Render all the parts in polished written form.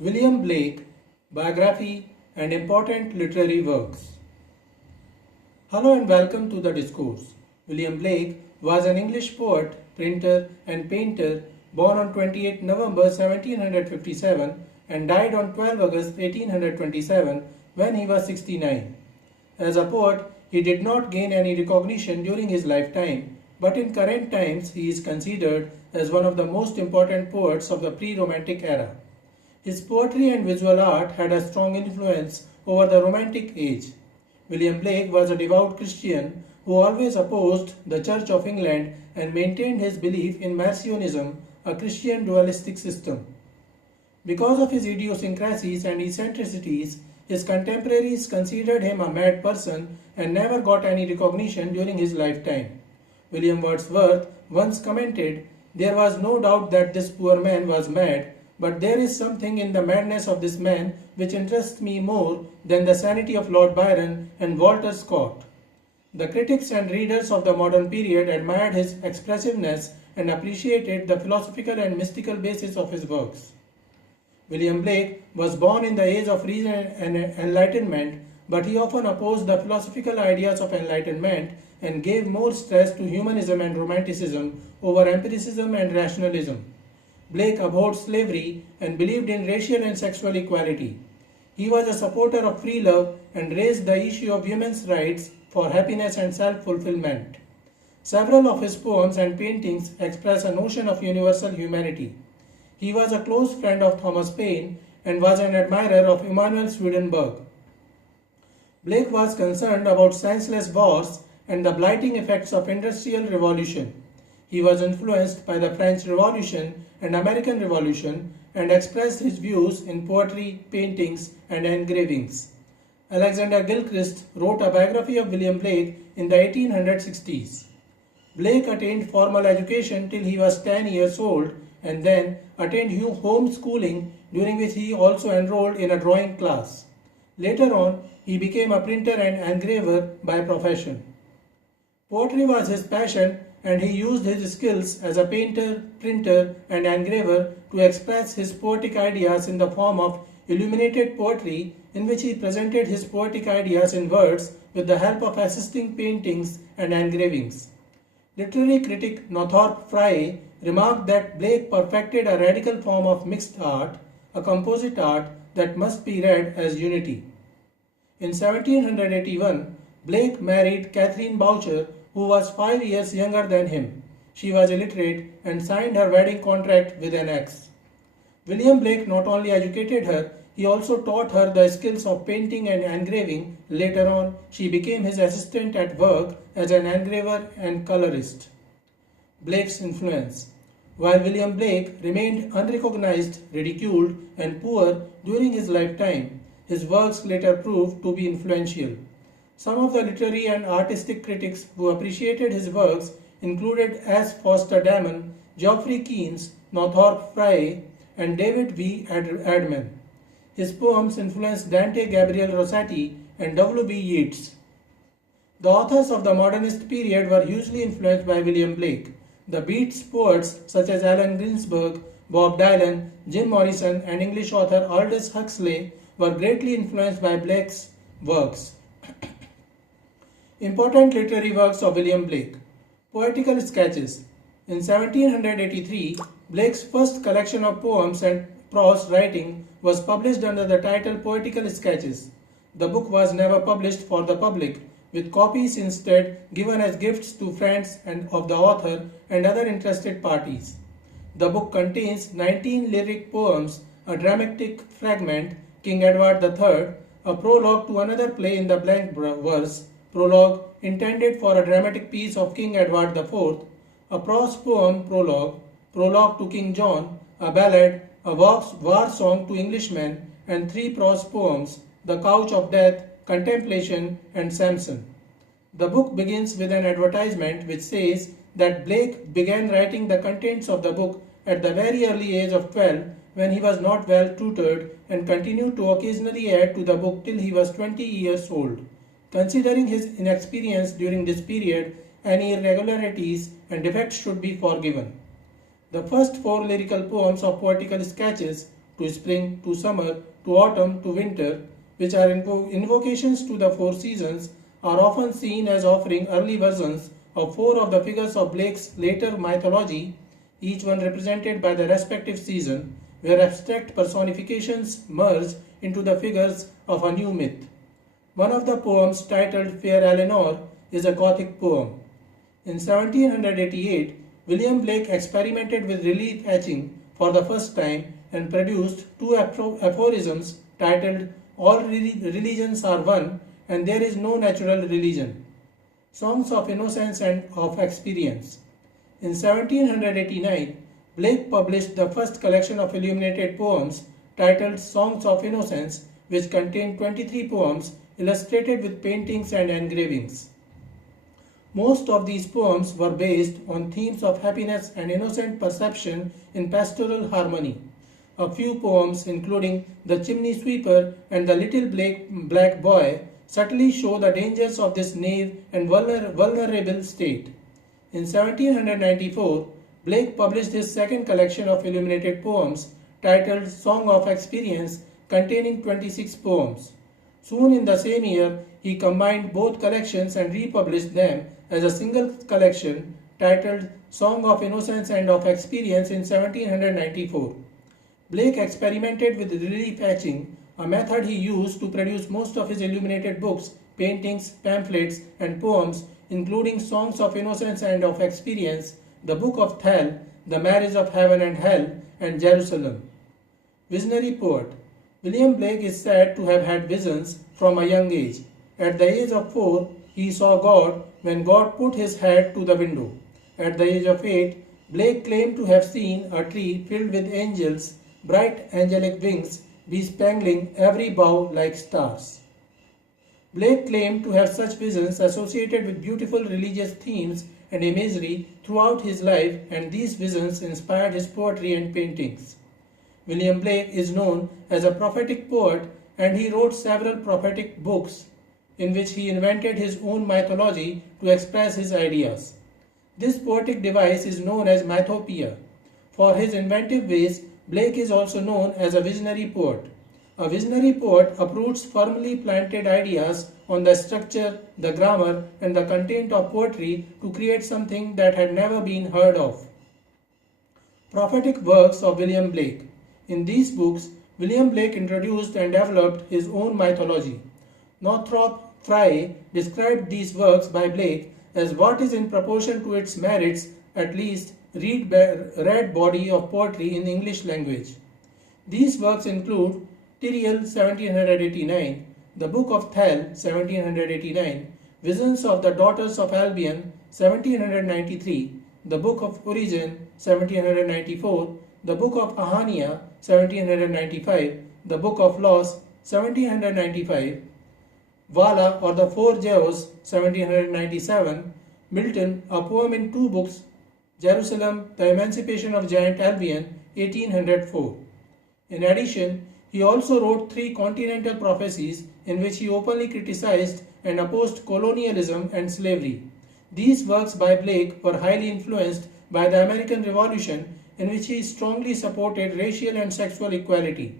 William Blake, Biography and Important Literary Works. Hello and welcome to the discourse. William Blake was an English poet, printer and painter born on 28 November 1757 and died on 12 August 1827 when he was 69. As a poet, he did not gain any recognition during his lifetime, but in current times he is considered as one of the most important poets of the pre-Romantic era. His poetry and visual art had a strong influence over the Romantic age. William Blake was a devout Christian who always opposed the Church of England and maintained his belief in Marcionism, a Christian dualistic system. Because of his idiosyncracies and eccentricities, his contemporaries considered him a mad person and never got any recognition during his lifetime. William Wordsworth once commented, "There was no doubt that this poor man was mad, but there is something in the madness of this man which interests me more than the sanity of Lord Byron and Walter Scott." The critics and readers of the modern period admired his expressiveness and appreciated the philosophical and mystical basis of his works. William Blake was born in the age of reason and enlightenment, but he often opposed the philosophical ideas of enlightenment and gave more stress to humanism and romanticism over empiricism and rationalism. Blake abhorred slavery and believed in racial and sexual equality. He was a supporter of free love and raised the issue of women's rights for happiness and self-fulfillment. Several of his poems and paintings express a notion of universal humanity. He was a close friend of Thomas Paine and was an admirer of Emanuel Swedenborg. Blake was concerned about senseless wars and the blighting effects of industrial revolution. He was influenced by the French Revolution and American Revolution and expressed his views in poetry, paintings, and engravings. Alexander Gilchrist wrote a biography of William Blake in the 1860s. Blake attained formal education till he was 10 years old and then attained home schooling, during which he also enrolled in a drawing class. Later on, he became a printer and engraver by profession. Poetry was his passion, and he used his skills as a painter, printer, and engraver to express his poetic ideas in the form of illuminated poetry, in which he presented his poetic ideas in words with the help of assisting paintings and engravings. Literary critic Northrop Frye remarked that Blake perfected a radical form of mixed art, a composite art that must be read as unity. In 1781, Blake married Catherine Boucher, who was 5 years younger than him. She was illiterate and signed her wedding contract with an X. William Blake not only educated her, he also taught her the skills of painting and engraving. Later on, she became his assistant at work as an engraver and colorist. Blake's influence. While William Blake remained unrecognized, ridiculed, and poor during his lifetime, his works later proved to be influential. Some of the literary and artistic critics who appreciated his works included S. Foster Damon, Geoffrey Keynes, Northrop Frye, and David V. Adman. His poems influenced Dante Gabriel Rossetti and W. B. Yeats. The authors of the modernist period were hugely influenced by William Blake. The Beats poets such as Allen Ginsberg, Bob Dylan, Jim Morrison, and English author Aldous Huxley were greatly influenced by Blake's works. Important literary works of William Blake. Poetical sketches. In 1783, Blake's first collection of poems and prose writing was published under the title Poetical Sketches. The book was never published for the public, with copies instead given as gifts to friends and of the author and other interested parties. The book contains 19 lyric poems, a dramatic fragment, King Edward III, a prologue to another play in the blank verse, prologue intended for a dramatic piece of King Edward IV, a prose poem prologue, prologue to King John, a ballad, a war song to Englishmen, and 3 prose poems, The Couch of Death, Contemplation, and Samson. The book begins with an advertisement which says that Blake began writing the contents of the book at the very early age of 12 when he was not well tutored and continued to occasionally add to the book till he was 20 years old. Considering his inexperience during this period, any irregularities and defects should be forgiven. The first 4 lyrical poems of Poetical Sketches to spring, to summer, to autumn, to winter, which are invocations to the four seasons, are often seen as offering early versions of four of the figures of Blake's later mythology, each one represented by the respective season, where abstract personifications merge into the figures of a new myth. One of the poems, titled Fair Eleanor, is a Gothic poem. In 1788, William Blake experimented with relief etching for the first time and produced two aphorisms titled All Religions Are One and There Is No Natural Religion, Songs of Innocence and of Experience. In 1789, Blake published the first collection of illuminated poems titled Songs of Innocence, which contained 23 poems illustrated with paintings and engravings. Most of these poems were based on themes of happiness and innocent perception in pastoral harmony. A few poems, including The Chimney Sweeper and The Little Black Boy, subtly show the dangers of this naive and vulnerable state. In 1794, Blake published his second collection of illuminated poems titled Song of Experience, containing 26 poems. Soon in the same year, he combined both collections and republished them as a single collection titled Song of Innocence and of Experience in 1794. Blake experimented with relief etching, a method he used to produce most of his illuminated books, paintings, pamphlets, and poems, including Songs of Innocence and of Experience, The Book of Thel, The Marriage of Heaven and Hell, and Jerusalem. Visionary poet. William Blake is said to have had visions from a young age. At the age of 4, he saw God when God put his head to the window. At the age of 8, Blake claimed to have seen a tree filled with angels, bright angelic wings, bespangling every bough like stars. Blake claimed to have such visions associated with beautiful religious themes and imagery throughout his life, and these visions inspired his poetry and paintings. William Blake is known as a prophetic poet, and he wrote several prophetic books in which he invented his own mythology to express his ideas. This poetic device is known as mythopoeia. For his inventive ways, Blake is also known as a visionary poet. A visionary poet uproots firmly planted ideas on the structure, the grammar, and the content of poetry to create something that had never been heard of. Prophetic works of William Blake. In these books, William Blake introduced and developed his own mythology. Northrop Frye described these works by Blake as what is in proportion to its merits, at least read body of poetry in English language. These works include Tyriel 1789, The Book of Thel 1789, Visions of the Daughters of Albion 1793, The Book of Origin 1794, The Book of Ahania 1795, The Book of Laws 1795, Vala or the Four Jews 1797, Milton, a poem in 2 books, Jerusalem, The Emancipation of Giant Albion 1804. In addition, he also wrote 3 continental prophecies in which he openly criticized and opposed colonialism and slavery. These works by Blake were highly influenced by the American Revolution, in which he strongly supported racial and sexual equality.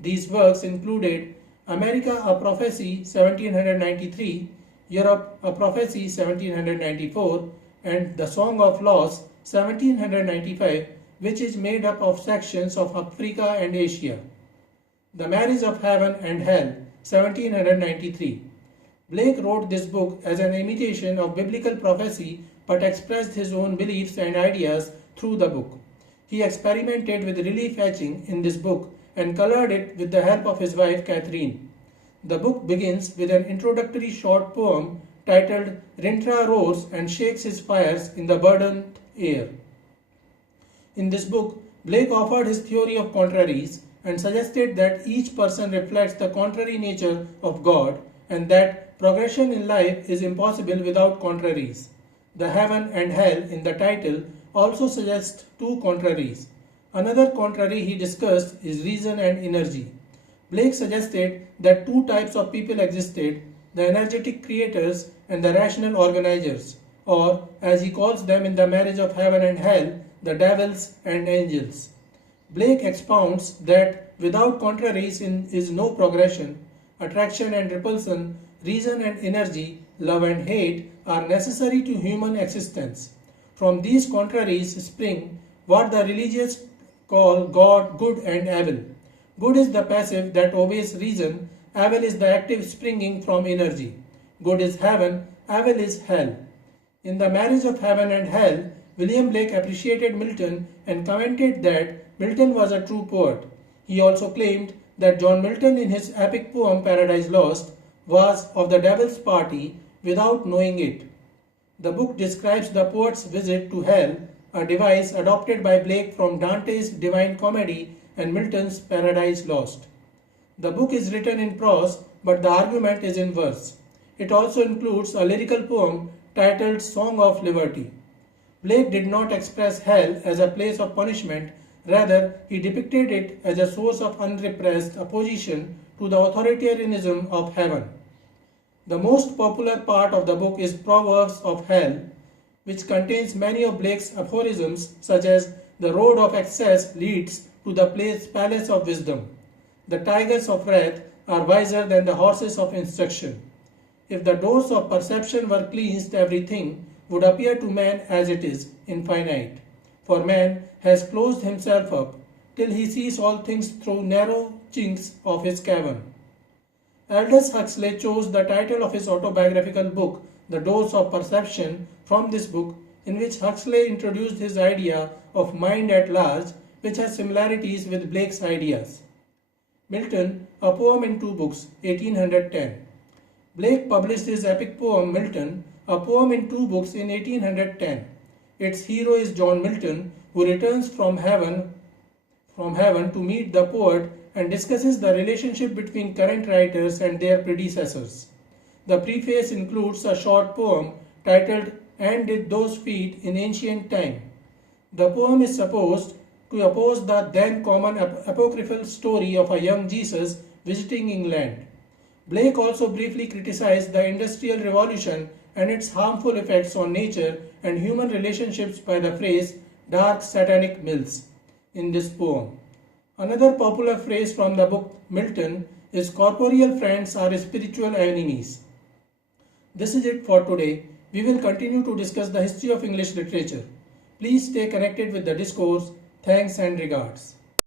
These works included America, a Prophecy 1793, Europe, a Prophecy 1794, and The Song of Laws 1795, which is made up of sections of Africa and Asia. The Marriage of Heaven and Hell 1793. Blake wrote this book as an imitation of biblical prophecy but expressed his own beliefs and ideas through the book. He experimented with relief etching in this book and colored it with the help of his wife Catherine. The book begins with an introductory short poem titled Rintrah roars and shakes his fires in the burdened air. In this book, Blake offered his theory of contraries and suggested that each person reflects the contrary nature of God and that progression in life is impossible without contraries. The heaven and hell in the title also suggests 2 contraries. Another contrary he discussed is reason and energy. Blake suggested that 2 types of people existed, the energetic creators and the rational organizers, or as he calls them in The Marriage of Heaven and Hell, the devils and angels. Blake expounds that without contraries is no progression. Attraction and repulsion, reason and energy, love and hate are necessary to human existence. From these contraries spring what the religious call God, good and evil. Good is the passive that obeys reason, evil is the active springing from energy. Good is heaven, evil is hell. In The Marriage of Heaven and Hell, William Blake appreciated Milton and commented that Milton was a true poet. He also claimed that John Milton in his epic poem Paradise Lost was of the devil's party without knowing it. The book describes the poet's visit to hell, a device adopted by Blake from Dante's Divine Comedy and Milton's Paradise Lost. The book is written in prose, but the argument is in verse. It also includes a lyrical poem titled Song of Liberty. Blake did not express hell as a place of punishment, rather, he depicted it as a source of unrepressed opposition to the authoritarianism of heaven. The most popular part of the book is Proverbs of Hell, which contains many of Blake's aphorisms, such as the road of excess leads to the palace of wisdom. The tigers of wrath are wiser than the horses of instruction. If the doors of perception were cleansed, everything would appear to man as it is, infinite. For man has closed himself up till he sees all things through narrow chinks of his cavern. Aldous Huxley chose the title of his autobiographical book, The Doors of Perception, from this book, in which Huxley introduced his idea of mind at large, which has similarities with Blake's ideas. Milton, a poem in two books, 1810. Blake published his epic poem Milton, a poem in two books in 1810. Its hero is John Milton, who returns from heaven to meet the poet and discusses the relationship between current writers and their predecessors. The preface includes a short poem titled And Did Those Feet in Ancient Time. The poem is supposed to oppose the then common apocryphal story of a young Jesus visiting England. Blake also briefly criticized the Industrial Revolution and its harmful effects on nature and human relationships by the phrase dark satanic mills in this poem. Another popular phrase from the book Milton is corporeal friends are spiritual enemies. This is it for today. We will continue to discuss the history of English literature. Please stay connected with the discourse. Thanks and regards.